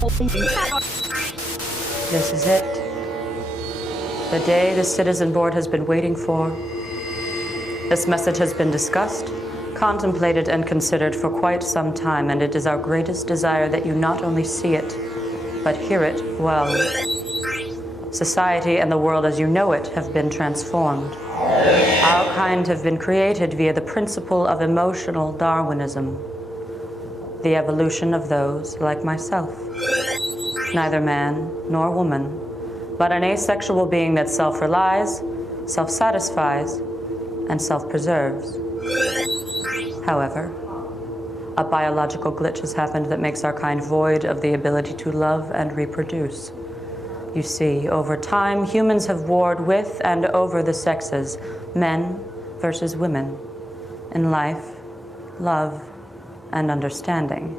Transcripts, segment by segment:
This is it. The day the Citizen Board has been waiting for. This message has been discussed, contemplated, and considered for quite some time, and it is our greatest desire that you not only see it, but hear it well. Society and the world as you know it have been transformed. Our kind have been created via the principle of emotional Darwinism, the evolution of those like myself. Neither man nor woman, but an asexual being that self-relies, self-satisfies, and self-preserves. However, a biological glitch has happened that makes our kind void of the ability to love and reproduce. You see, over time, humans have warred with and over the sexes, men versus women, in life, love, and understanding.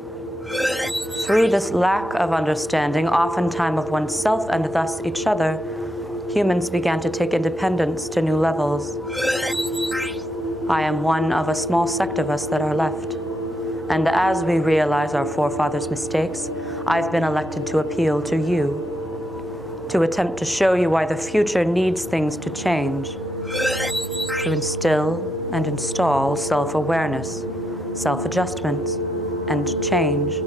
Through this lack of understanding, oftentimes of oneself and thus each other, humans began to take independence to new levels. I am one of a small sect of us that are left. And as we realize our forefathers' mistakes, I've been elected to appeal to you, to attempt to show you why the future needs things to change, to instill and install self-awareness, self-adjustment, and change.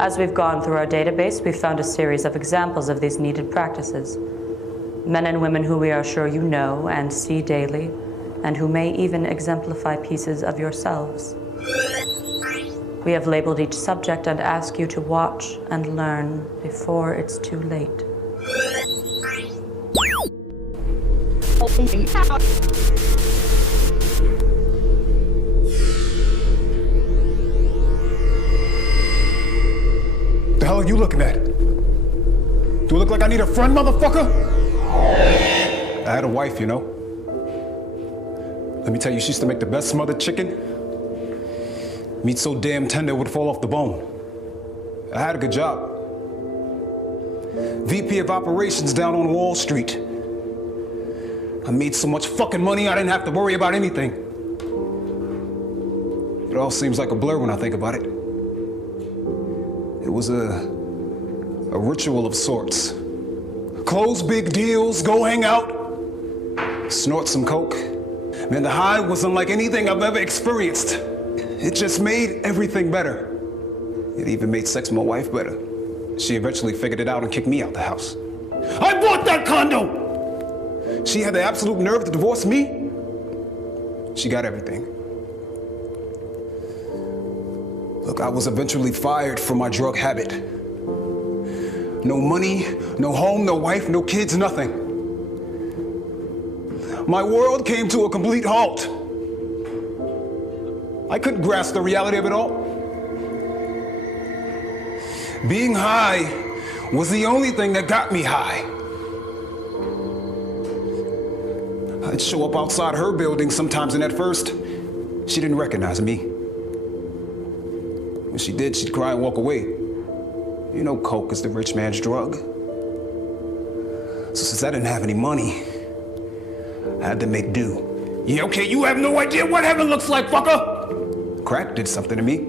As we've gone through our database, we've found a series of examples of these needed practices. Men and women who we are sure you know and see daily, and who may even exemplify pieces of yourselves. We have labeled each subject and ask you to watch and learn before it's too late. The hell are you looking at? Do I look like I need a friend, motherfucker? I had a wife, you know. Let me tell you, she used to make the best smothered chicken. Meat so damn tender it would fall off the bone. I had a good job. VP of operations down on Wall Street. I made so much fucking money I didn't have to worry about anything. It all seems like a blur when I think about it. It was a ritual of sorts. Close big deals, go hang out, snort some coke. Man, the high was unlike anything I've ever experienced. It just made everything better. It even made sex with my wife better. She eventually figured it out and kicked me out the house. I bought that condo! She had the absolute nerve to divorce me. She got everything. Look, I was eventually fired from my drug habit. No money, no home, no wife, no kids, nothing. My world came to a complete halt. I couldn't grasp the reality of it all. Being high was the only thing that got me high. I'd show up outside her building sometimes, and at first, she didn't recognize me. When she did, she'd cry and walk away. You know, coke is the rich man's drug. So since I didn't have any money, I had to make do. Yeah, okay, you have no idea what heaven looks like, fucker! Crack did something to me.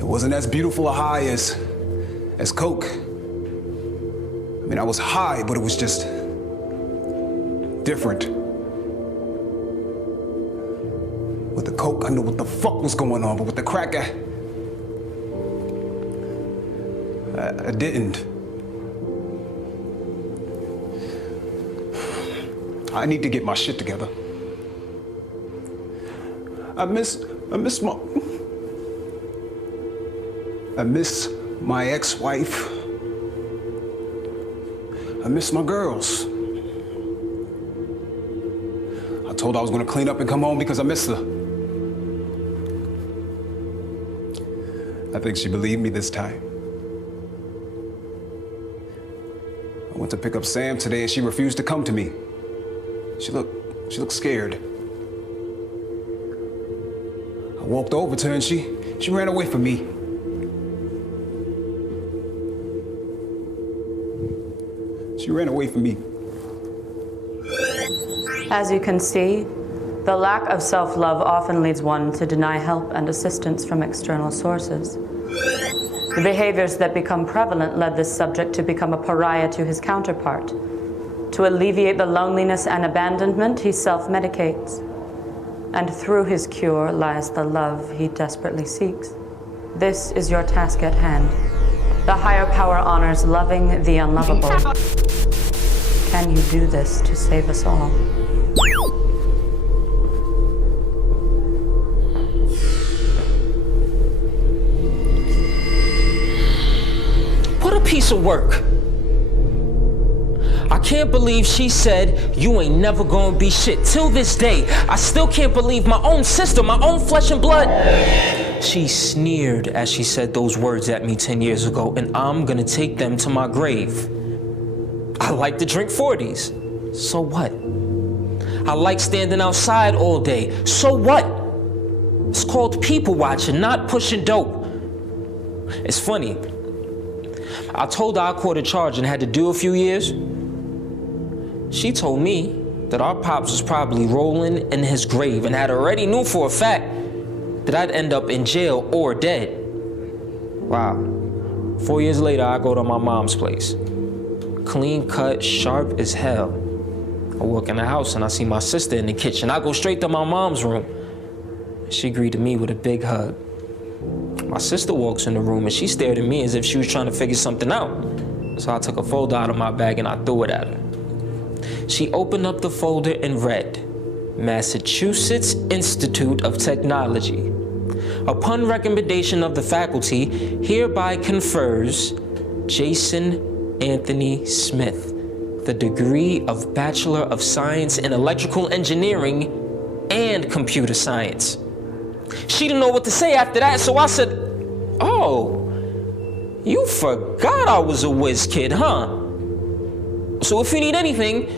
It wasn't as beautiful a high as coke. I mean, I was high, but it was just different. With the coke, I knew what the fuck was going on, but with the crack, I didn't. I need to get my shit together. I miss my ex-wife. I miss my girls. I told her I was gonna clean up and come home because I miss her. I think she believed me this time. I went to pick up Sam today and she refused to come to me. She looked scared. I walked over to her and she ran away from me. She ran away from me. As you can see, the lack of self-love often leads one to deny help and assistance from external sources. The behaviors that become prevalent led this subject to become a pariah to his counterpart. To alleviate the loneliness and abandonment, he self-medicates. And through his cure lies the love he desperately seeks. This is your task at hand. The higher power honors loving the unlovable. Can you do this to save us all? What a piece of work. I can't believe she said, you ain't never gonna be shit. Till this day, I still can't believe my own sister, my own flesh and blood. She sneered as she said those words at me 10 years ago, and I'm gonna take them to my grave. I like to drink 40s. So what? I like standing outside all day. So what? It's called people watching, not pushing dope. It's funny. I told her I caught a charge and had to do a few years. She told me that our pops was probably rolling in his grave and had already knew for a fact that I'd end up in jail or dead. Wow. 4 years later, I go to my mom's place. Clean cut, sharp as hell. I walk in the house and I see my sister in the kitchen. I go straight to my mom's room. She greeted me with a big hug. My sister walks in the room and she stared at me as if she was trying to figure something out. So I took a folder out of my bag and I threw it at her. She opened up the folder and read, Massachusetts Institute of Technology. Upon recommendation of the faculty, hereby confers Jason Anthony Smith the degree of Bachelor of Science in Electrical Engineering and Computer Science. She didn't know what to say after that, so I said, oh, you forgot I was a whiz kid, huh? So if you need anything,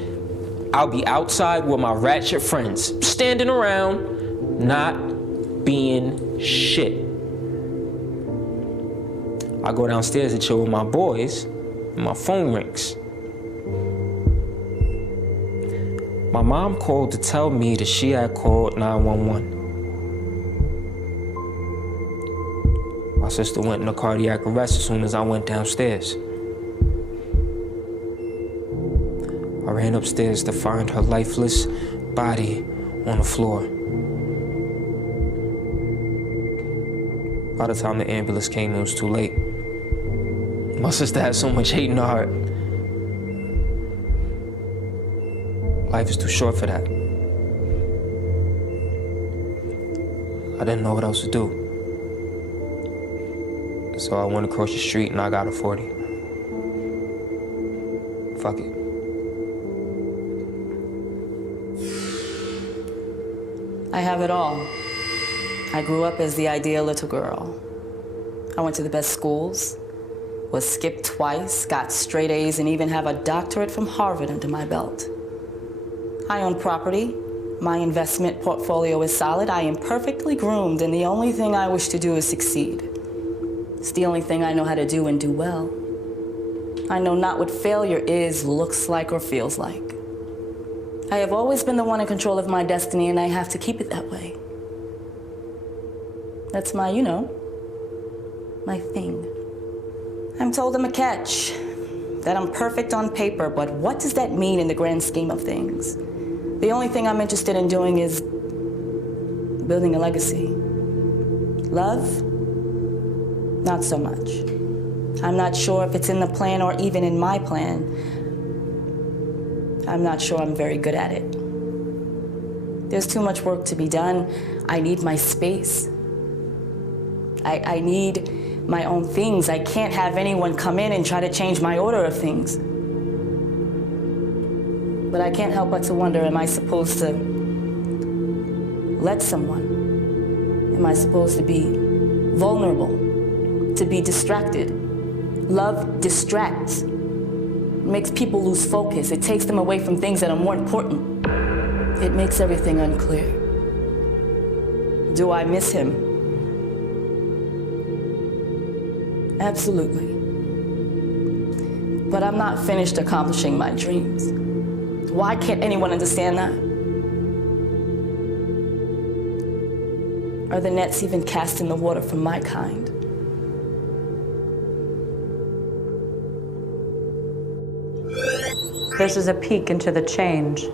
I'll be outside with my ratchet friends, standing around, not being shit. I go downstairs to chill with my boys, and my phone rings. My mom called to tell me that she had called 911. My sister went into cardiac arrest as soon as I went downstairs. I ran upstairs to find her lifeless body on the floor. By the time the ambulance came, it was too late. My sister had so much hate in her heart. Life is too short for that. I didn't know what else to do. So I went across the street and I got a 40. Fuck it. I have it all. I grew up as the ideal little girl. I went to the best schools, was skipped twice, got straight A's, and even have a doctorate from Harvard under my belt. I own property. My investment portfolio is solid. I am perfectly groomed, and the only thing I wish to do is succeed. It's the only thing I know how to do and do well. I know not what failure is, looks like, or feels like. I have always been the one in control of my destiny, and I have to keep it that way. That's my, my thing. I'm told I'm a catch, that I'm perfect on paper, but what does that mean in the grand scheme of things? The only thing I'm interested in doing is building a legacy. Love? Not so much. I'm not sure if it's in the plan or even in my plan. I'm not sure I'm very good at it. There's too much work to be done. I need my space. I need my own things. I can't have anyone come in and try to change my order of things. But I can't help but to wonder, am I supposed to let someone? Am I supposed to be vulnerable? To be distracted? Love distracts. It makes people lose focus. It takes them away from things that are more important. It makes everything unclear. Do I miss him? Absolutely. But I'm not finished accomplishing my dreams. Why can't anyone understand that? Are the nets even cast in the water for my kind? This is a peek into the change.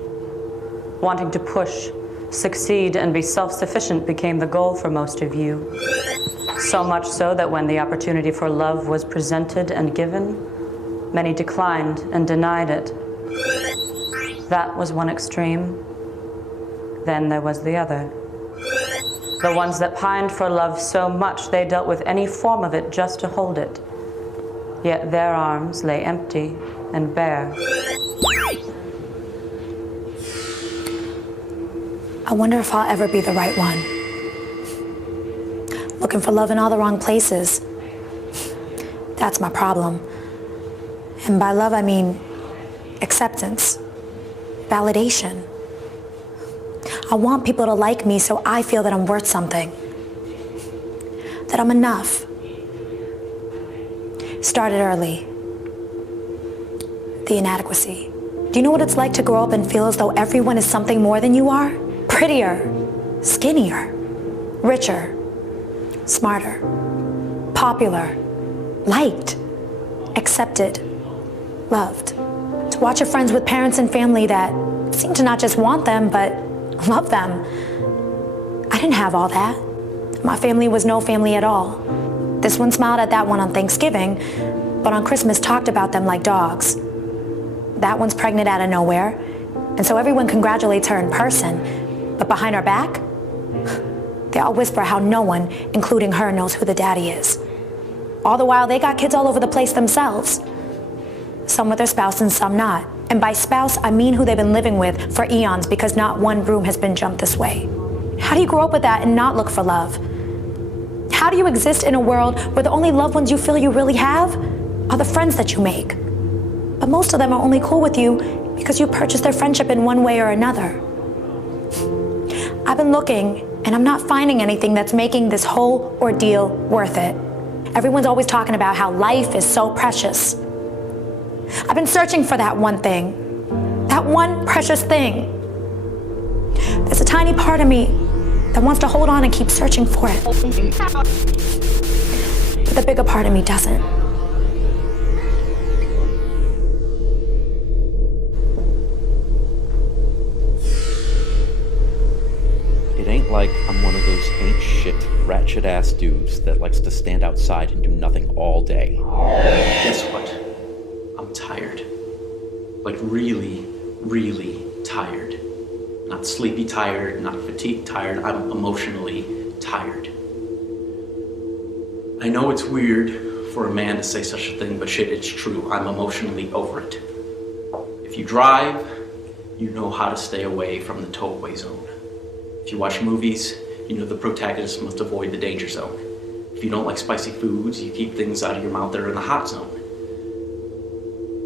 Wanting to push, succeed, and be self-sufficient became the goal for most of you. So much so that when the opportunity for love was presented and given, many declined and denied it. That was one extreme. Then there was the other. The ones that pined for love so much they dealt with any form of it just to hold it. Yet their arms lay empty and bare. I wonder if I'll ever be the right one. Looking for love in all the wrong places. That's my problem. And by love, I mean acceptance, validation. I want people to like me so I feel that I'm worth something, that I'm enough. Started early. The inadequacy. Do you know what it's like to grow up and feel as though everyone is something more than you are? Prettier, skinnier, richer, smarter, popular, liked, accepted, loved. To watch your friends with parents and family that seem to not just want them, but love them. I didn't have all that. My family was no family at all. This one smiled at that one on Thanksgiving, but on Christmas talked about them like dogs. That one's pregnant out of nowhere, and so everyone congratulates her in person. But behind her back, they all whisper how no one, including her, knows who the daddy is. All the while, they got kids all over the place themselves. Some with their spouse and some not. And by spouse, I mean who they've been living with for eons, because not one broom has been jumped this way. How do you grow up with that and not look for love? How do you exist in a world where the only loved ones you feel you really have are the friends that you make? But most of them are only cool with you because you purchased their friendship in one way or another. I've been looking, and I'm not finding anything that's making this whole ordeal worth it. Everyone's always talking about how life is so precious. I've been searching for that one thing, that one precious thing. There's a tiny part of me that wants to hold on and keep searching for it. But the bigger part of me doesn't. It ain't like I'm one of those ain't shit, ratchet ass dudes that likes to stand outside and do nothing all day. Guess what? I'm tired. Like really, really tired. Not sleepy tired, not fatigued tired, I'm emotionally tired. I know it's weird for a man to say such a thing, but shit, it's true. I'm emotionally over it. If you drive, you know how to stay away from the tollway zone. If you watch movies, you know the protagonist must avoid the danger zone. If you don't like spicy foods, you keep things out of your mouth that are in the hot zone.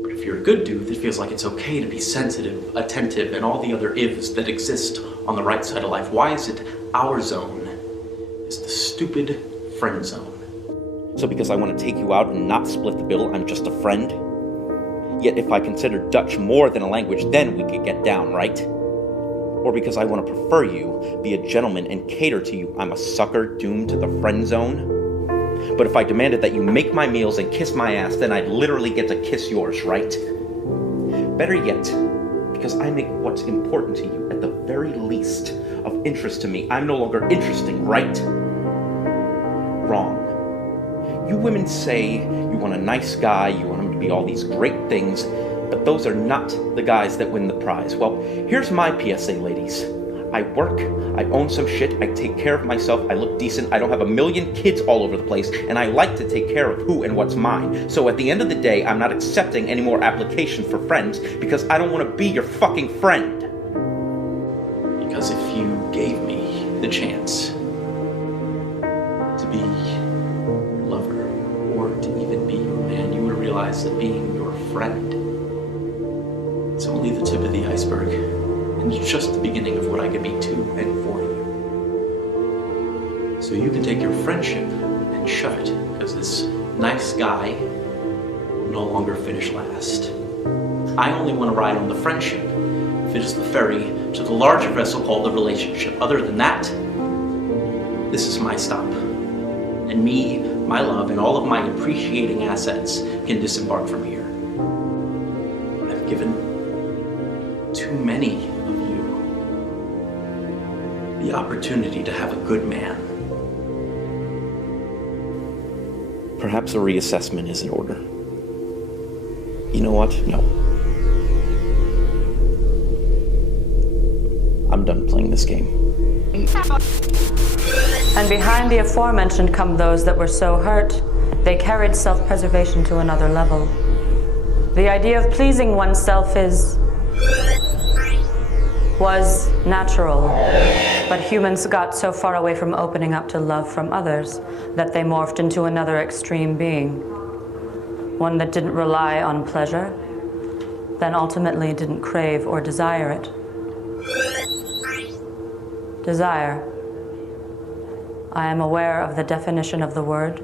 But if you're a good dude that feels like it's okay to be sensitive, attentive, and all the other ifs that exist on the right side of life, why is it our zone is the stupid friend zone? So because I want to take you out and not split the bill, I'm just a friend? Yet if I consider Dutch more than a language, then we could get down, right? Or because I want to prefer you, be a gentleman, and cater to you, I'm a sucker doomed to the friend zone? But if I demanded that you make my meals and kiss my ass, then I'd literally get to kiss yours, right? Better yet, because I make what's important to you at the very least of interest to me, I'm no longer interesting, right? Wrong. You women say you want a nice guy, you want him to be all these great things, but those are not the guys that win the prize. Well, here's my PSA, ladies. I work, I own some shit, I take care of myself, I look decent, I don't have a million kids all over the place, and I like to take care of who and what's mine. So at the end of the day, I'm not accepting any more applications for friends because I don't want to be your fucking friend. Because if you gave me the chance to be your lover, or to even be your man, you would realize that being your friend is only the tip of the iceberg, and it's just the beginning of what I could be to and for you. So you can take your friendship and shove it, because this nice guy will no longer finish last. I only want to ride on the friendship if it is the ferry to the larger vessel called the relationship. Other than that, this is my stop. And me, my love, and all of my appreciating assets can disembark from here. I've given too many of you the opportunity to have a good man. Perhaps a reassessment is in order. You know what? No. I'm done playing this game. And behind the aforementioned come those that were so hurt, they carried self-preservation to another level. The idea of pleasing oneself was natural, but humans got so far away from opening up to love from others that they morphed into another extreme being. One that didn't rely on pleasure, then ultimately didn't crave or desire it. Desire. I am aware of the definition of the word.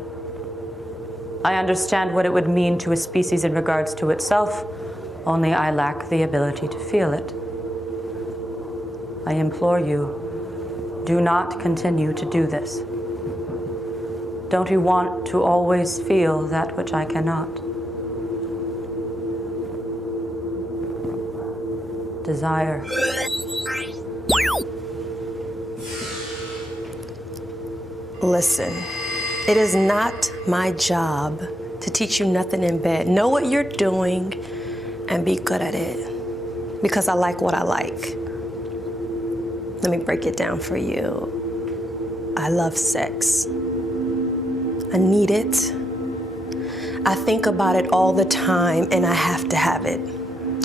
I understand what it would mean to a species in regards to itself, only I lack the ability to feel it. I implore you, do not continue to do this. Don't you want to always feel that which I cannot? Desire. Listen, it is not my job to teach you nothing in bed. Know what you're doing and be good at it, because I like what I like. Let me break it down for you. I love sex. I need it. I think about it all the time, and I have to have it.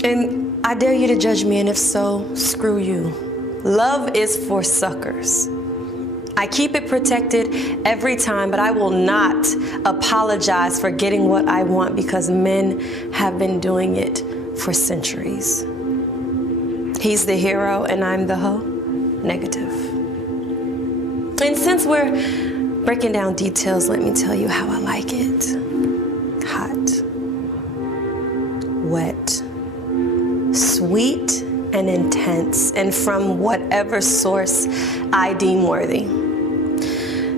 And I dare you to judge me, and if so, screw you. Love is for suckers. I keep it protected every time, but I will not apologize for getting what I want, because men have been doing it for centuries. He's the hero and I'm the hoe? Negative. And since we're breaking down details, let me tell you how I like it. Hot, wet, sweet, and intense, and from whatever source I deem worthy.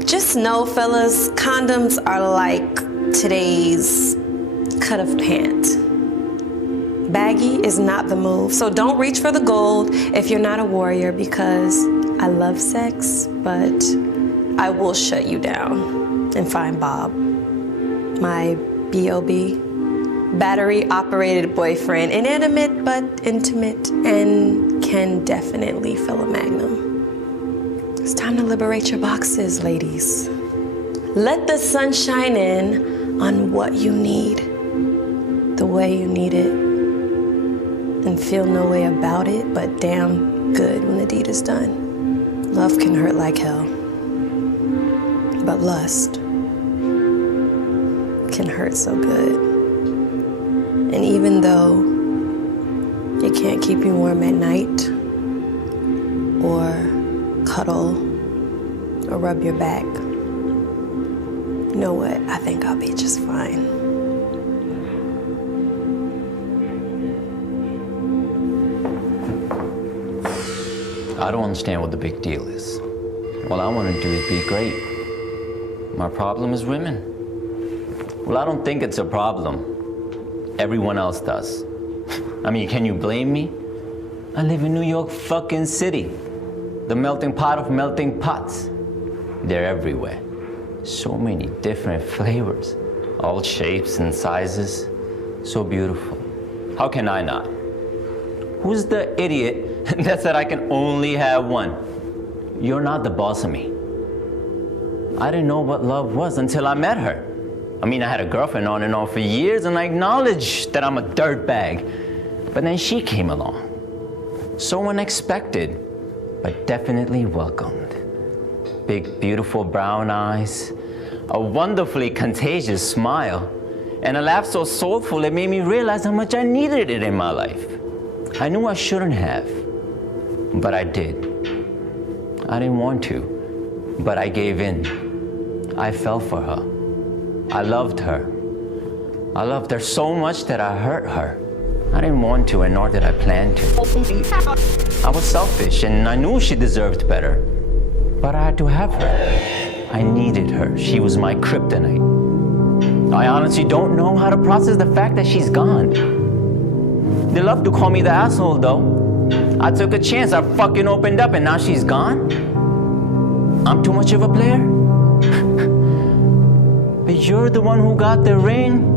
Just know, fellas, condoms are like today's cut of pant. Baggy is not the move, so don't reach for the gold if you're not a warrior, because I love sex, but I will shut you down and find Bob, my B.O.B., battery-operated boyfriend, inanimate but intimate, and can definitely fill a magnum. It's time to liberate your boxes, ladies. Let the sun shine in on what you need, the way you need it, and feel no way about it, but damn good when the deed is done. Love can hurt like hell, but lust can hurt so good. And even though it can't keep you warm at night, or cuddle, or rub your back, you know what? I think I'll be just fine. I don't understand what the big deal is. All I want to do is be great. My problem is women. Well, I don't think it's a problem. Everyone else does. I mean, can you blame me? I live in New York fucking City. The melting pot of melting pots. They're everywhere. So many different flavors, all shapes and sizes. So beautiful. How can I not? Who's the idiot that said I can only have one? You're not the boss of me. I didn't know what love was until I met her. I mean, I had a girlfriend on and on for years, and I acknowledged that I'm a dirtbag. But then she came along. So unexpected, but definitely welcomed. Big, beautiful brown eyes, a wonderfully contagious smile, and a laugh so soulful it made me realize how much I needed it in my life. I knew I shouldn't have, but I did. I didn't want to, but I gave in. I fell for her. I loved her. I loved her so much that I hurt her. I didn't want to, and nor did I plan to. I was selfish, and I knew she deserved better, but I had to have her. I needed her. She was my kryptonite. I honestly don't know how to process the fact that she's gone. They love to call me the asshole, though. I took a chance, I fucking opened up, and now she's gone? I'm too much of a player? But you're the one who got the ring.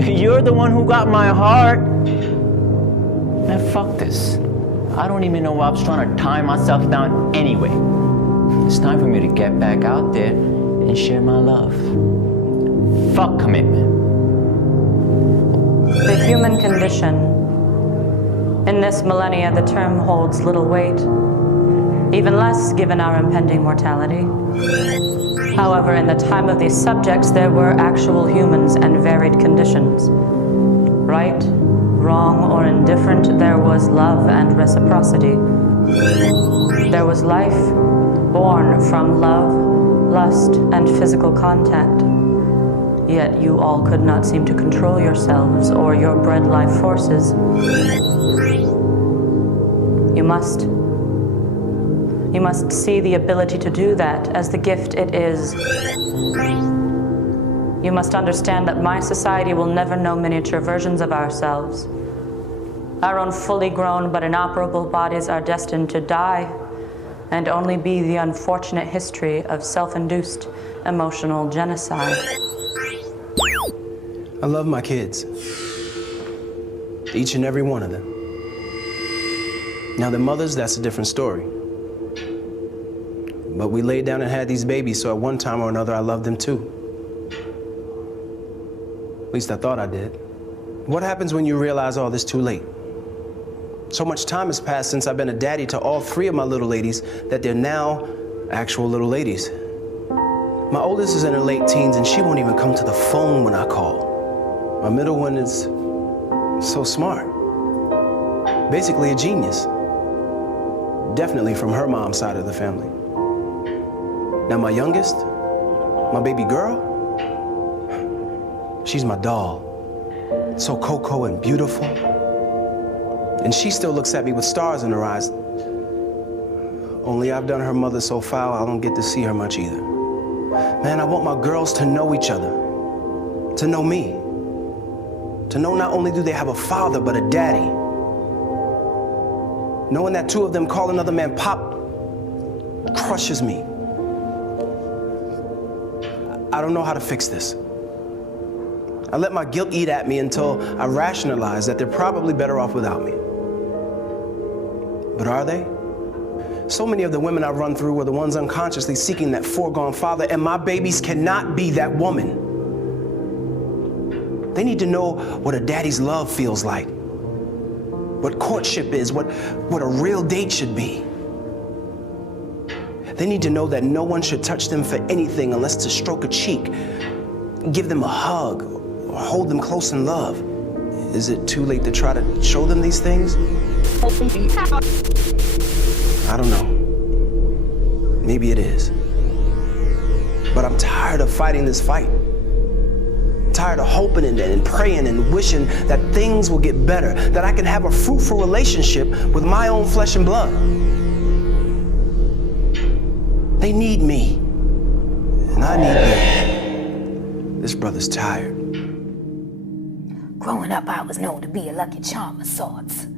You're the one who got my heart. Man, fuck this. I don't even know why I was trying to tie myself down anyway. It's time for me to get back out there and share my love. Fuck commitment. The human condition. In this millennia, the term holds little weight, even less given our impending mortality. However, in the time of these subjects, there were actual humans and varied conditions. Right, wrong, or indifferent, there was love and reciprocity. There was life born from love, lust, and physical contact. Yet you all could not seem to control yourselves or your bred life forces. You must see the ability to do that as the gift it is. You must understand that my society will never know miniature versions of ourselves. Our own fully grown but inoperable bodies are destined to die and only be the unfortunate history of self-induced emotional genocide. I love my kids. Each and every one of them. Now, their mothers, that's a different story. But we laid down and had these babies, so at one time or another, I loved them too. At least I thought I did. What happens when you realize all this too late? So much time has passed since I've been a daddy to all three of my little ladies that they're now actual little ladies. My oldest is in her late teens and she won't even come to the phone when I call. My middle one is so smart. Basically a genius. Definitely from her mom's side of the family. Now my youngest, my baby girl, she's my doll. So cocoa and beautiful. And she still looks at me with stars in her eyes. Only I've done her mother so foul, I don't get to see her much either. Man, I want my girls to know each other, to know me, to know not only do they have a father, but a daddy. Knowing that two of them call another man Pop crushes me. I don't know how to fix this. I let my guilt eat at me until I rationalize that they're probably better off without me. But are they? So many of the women I run through were the ones unconsciously seeking that foregone father, and my babies cannot be that woman. They need to know what a daddy's love feels like, what courtship is, what a real date should be. They need to know that no one should touch them for anything unless to stroke a cheek, give them a hug, or hold them close in love. Is it too late to try to show them these things? I don't know. Maybe it is. But I'm tired of fighting this fight. I'm tired of hoping and praying and wishing that things will get better, that I can have a fruitful relationship with my own flesh and blood. They need me, and I need them. This brother's tired. Growing up, I was known to be a lucky charm of sorts.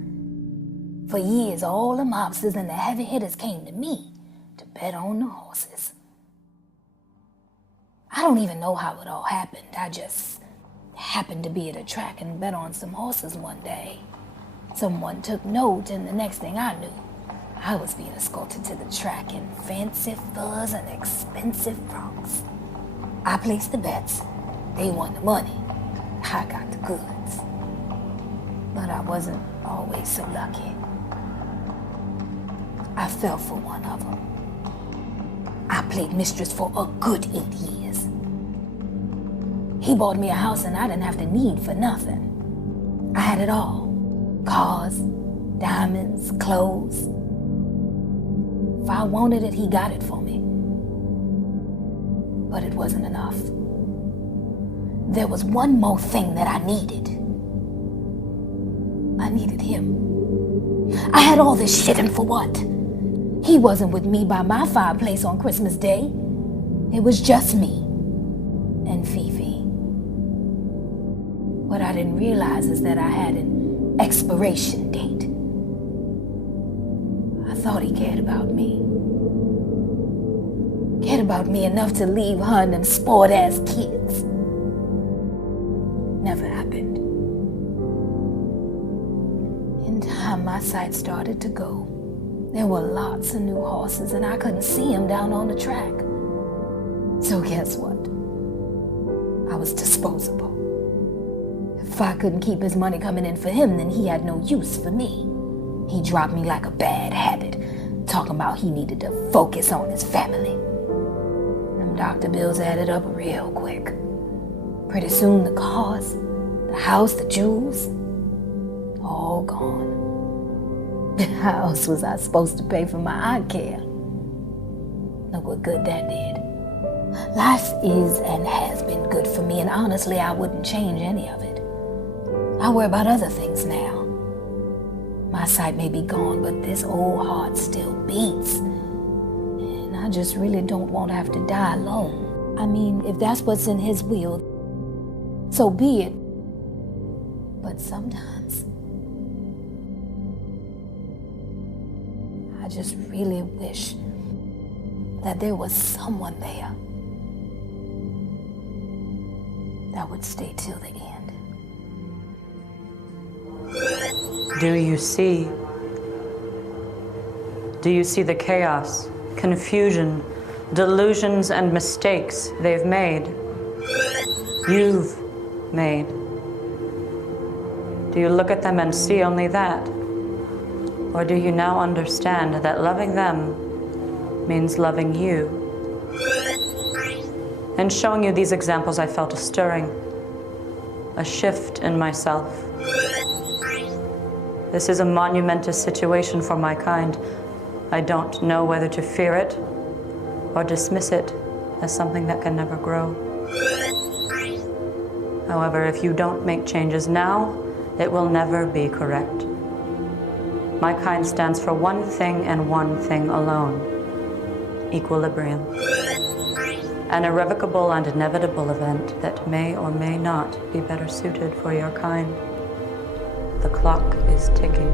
For years, all the mobsters and the heavy hitters came to me to bet on the horses. I don't even know how it all happened. I just happened to be at a track and bet on some horses one day. Someone took note, and the next thing I knew, I was being escorted to the track in fancy furs and expensive frocks. I placed the bets. They won the money. I got the goods. But I wasn't always so lucky. I fell for one of them. I played mistress for a good 8 years. He bought me a house and I didn't have to need for nothing. I had it all. Cars, diamonds, clothes. If I wanted it, he got it for me. But it wasn't enough. There was one more thing that I needed. I needed him. I had all this shit, and for what? He wasn't with me by my fireplace on Christmas Day. It was just me and Fifi. What I didn't realize is that I had an expiration date. thought he cared about me. Cared about me enough to leave her and them spoiled-ass kids. Never happened. In time, my sight started to go. There were lots of new horses, and I couldn't see them down on the track. So guess what? I was disposable. If I couldn't keep his money coming in for him, then he had no use for me. He dropped me like a bad habit, talking about he needed to focus on his family. Them doctor bills added up real quick. Pretty soon the cars, the house, the jewels, all gone. How else was I supposed to pay for my eye care? Look what good that did. Life is and has been good for me, and honestly, I wouldn't change any of it. I worry about other things now. My sight may be gone, but this old heart still beats. And I just really don't want to have to die alone. I mean, if that's what's in his will, so be it. But sometimes, I just really wish that there was someone there that would stay till the end. Do you see? Do you see the chaos, confusion, delusions, and mistakes they've made? You've made. Do you look at them and see only that? Or do you now understand that loving them means loving you? In showing you these examples, I felt a stirring, a shift in myself. This is a monumentous situation for my kind. I don't know whether to fear it or dismiss it as something that can never grow. However, if you don't make changes now, it will never be correct. My kind stands for one thing and one thing alone: equilibrium. An irrevocable and inevitable event that may or may not be better suited for your kind. The clock is ticking.